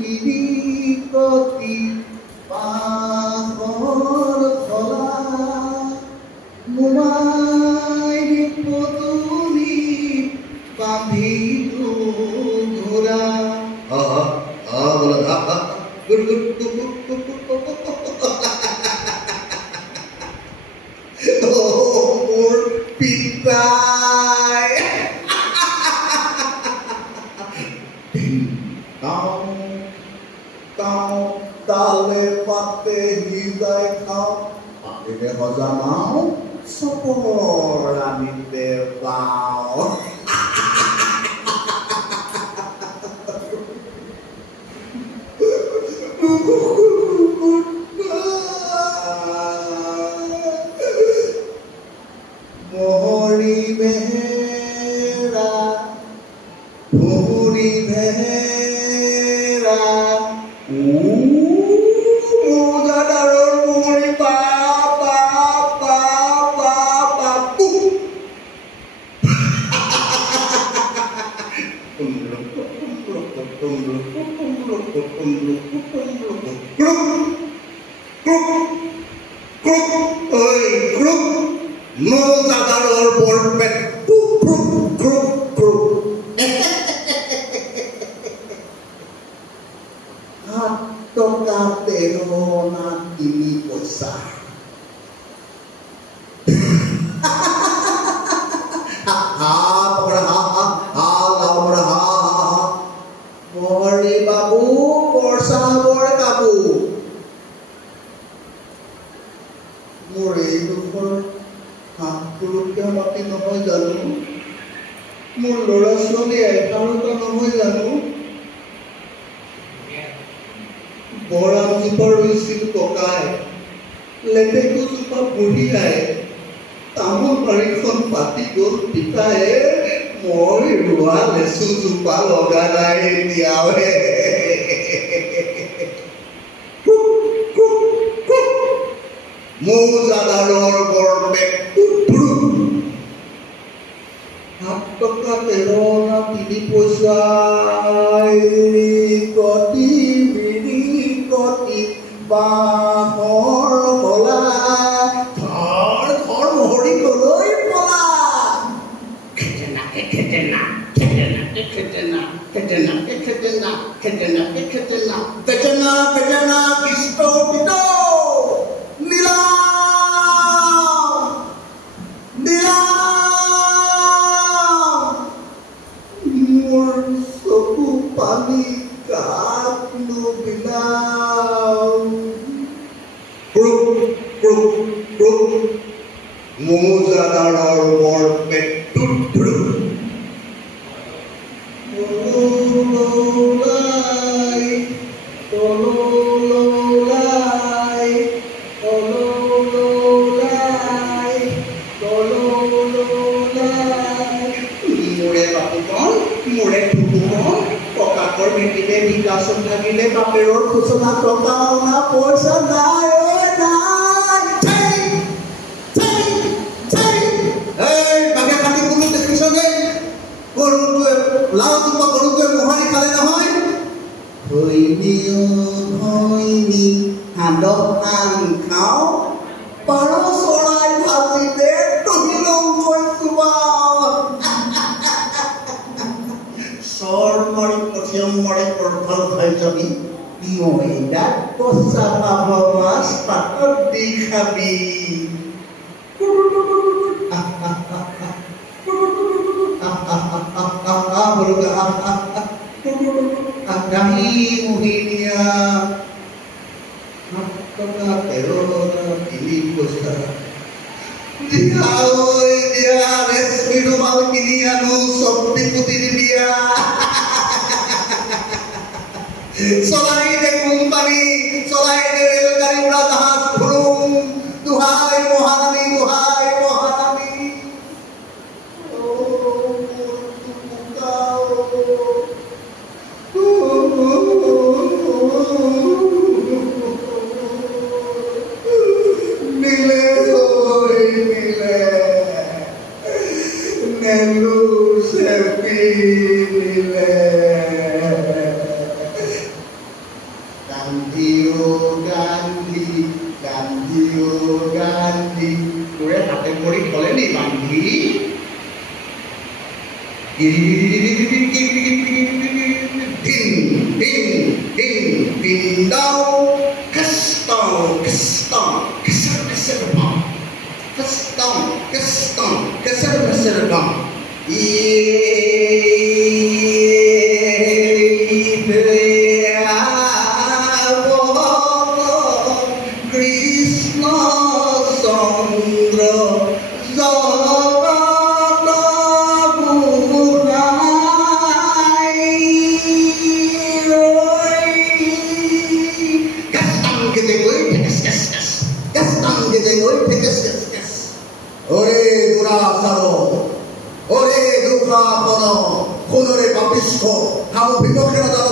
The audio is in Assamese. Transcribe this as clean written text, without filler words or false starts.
মিৰিকতি পাহৰ খলা মোমাই পদূলি বান্ধিলো ঘোৰা বলা গুড গুড মোৰ পিতাই তালে পাতে সিজাই খাওঁ পাতিলে সজামাও চপৰ আনিতে পাওঁ মোহৰি বেহেৰা মোহৰি বেহেৰা মোজাদাৰৰ মোহৰি বাপু মোজাদাৰৰ বৰপেট টকা 13 না 3 পইচা মৰি বাবু বৰ্ষাবৰ কাবু মোৰ এই দুখৰ হাত পুৰুষীয়া মাতি নহয় জানো মোৰ ল'ৰা ছোৱালী 11টা নহয় জানো বৰামজোপা ৰুইছিল ককাই লেটেকুজোপা বুঢ়ীয়াই তামোল বাৰীখন পাতি গ'ল পিতায়ে মই ৰোৱা লেচুজোপা লগা নাই এতিয়াও মোজাদাৰৰ বৰপেট 7 টকা 13 না 3 পইচা মিৰিকতি বাঁহৰ কলা ঘৰ মোহৰি গলৈ পলা খেতেনা কৃষ্ণ পিত নীলা মোৰ চকু পানী গাত বিলাও মোজাদাৰৰ বৰপেট মোৰে ঠুকুকন ককাকৰ ভেটিলে বিকাশত থাকিলে বাপেৰৰ খুচনা টকা অনা পইচা নাই বাগে কাটি কোনো দেখিছনে গৰুটোৱে লাওজোপা গৰুটোৱে মোহাৰি খালে নহয় ধৈনী সান্দহ আন খাওঁ পাৰ চৰাই ভাজিলে তহিলং কৈছোৱা চৰ মাৰি পঠিয়াম মাৰে প্ৰফল হৈ যাবি মহিলাক পচা পাভ মাছ পাতত দি খাবি আগ্ৰাহী মোহিনীয়া 7 টকা 13 না 3 পইচা দিয়া ৰেশমি ৰুমাল কিনি আনো চব্জি পুতি দিবিয়া চলাই দে কোম্পানী চলাই দে ৰেলগাড়ী উৰাজাহাজ ঘুৰুম দুহাই মহাৰাণী Pin down, cast down, kasar bang, cast down, kasar bang. Krishna Chandra Ore durasaro, ore duha kono, honore papisko, kamu bimokera